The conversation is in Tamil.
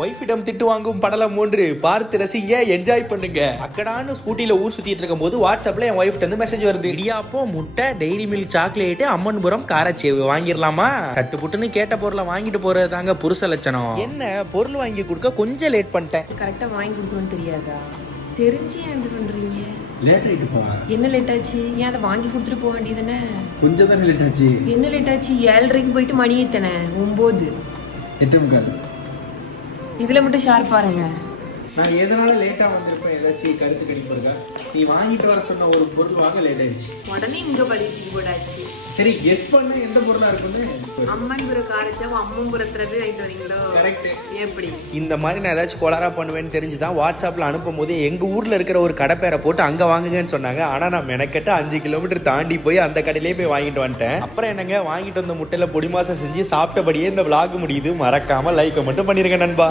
ஒய்ஃபிடம் திட்டு வாங்கும் படலம் 3 பார்த்து ரசிங்க, என்ஜாய் பண்ணுங்க. அக்கடான்னு ஸ்கூட்டில ஊர் சுத்திட்டு இருக்கும் போது வாட்ஸ்அப்ல என் ஒய்ஃப்ட இருந்து மெசேஜ் வருது. இடியாப்பம், முட்டை, டெய்ரி மில்க் சாக்லேட், அம்மன்புரம் காரச்சேவு வாங்கிடலாமா? சட்டு புட்டுன்னு கேட்ட பொருளை வாங்கிட்டு போறது தாங்க புருஷ லட்சணம். என்ன பொருள் வாங்கி கொடுக்க கொஞ்சம் லேட் பண்ணிட்டேன். கரெக்டா வாங்கி கொடுக்கணும்னு தெரியாதா? தெரிஞ்சு ஏன் பண்றீங்க? லேட் ஆயிட்டுப்பா. என்ன லேட் ஆச்சு? ஏன் அதை வாங்கி கொடுத்துட்டு போக வேண்டியதுதானே? கொஞ்சம் தான் லேட் ஆச்சு. என்ன லேட் ஆச்சு? 7:30க்கு போயிட்டு மணி எத்தனை? 9. 8:45. இதுல மட்டும் ஷார்ப் பாருங்க. நான் எதனால லேட்டா வந்திருப்பேன்? ஏதாச்சும் கருத்து கணிப்பு இருக்கா? நீ வாங்கிட்டு வர சொன்ன ஒரு பொருள் வாங்க லேட் ஆயிடுச்சு. உடனே இங்க படிச்சு போடாச்சு. சரி, கெஸ் பண்ண எந்த பொருளா இருக்குன்னு. அம்மன்புர காரச்சாவும் அம்மன்புரத்துல போய் வாங்கிட்டு வரீங்களோ? கரெக்ட். எப்படி இந்த மாதிரி நான் ஏதாச்சும் கோளாரா பண்ணுவேன்னு தெரிஞ்சுதான் வாட்ஸ்அப்ல அனுப்பும் போது எங்க ஊர்ல இருக்கிற ஒரு கடை பேரை போட்டு அங்க வாங்குங்கன்னு சொன்னாங்க. ஆனா நான் மெனக்கெட்ட 5 கிலோமீட்டர் தாண்டி போய் அந்த கடையிலே போய் வாங்கிட்டு வந்துட்டேன். அப்புறம் என்னங்க, வாங்கிட்டு வந்த முட்டையில பொடி மாசம் செஞ்சு சாப்பிட்டபடியே இந்த vlog முடியுது. மறக்காம லைக் மட்டும் பண்ணிருங்க நண்பா.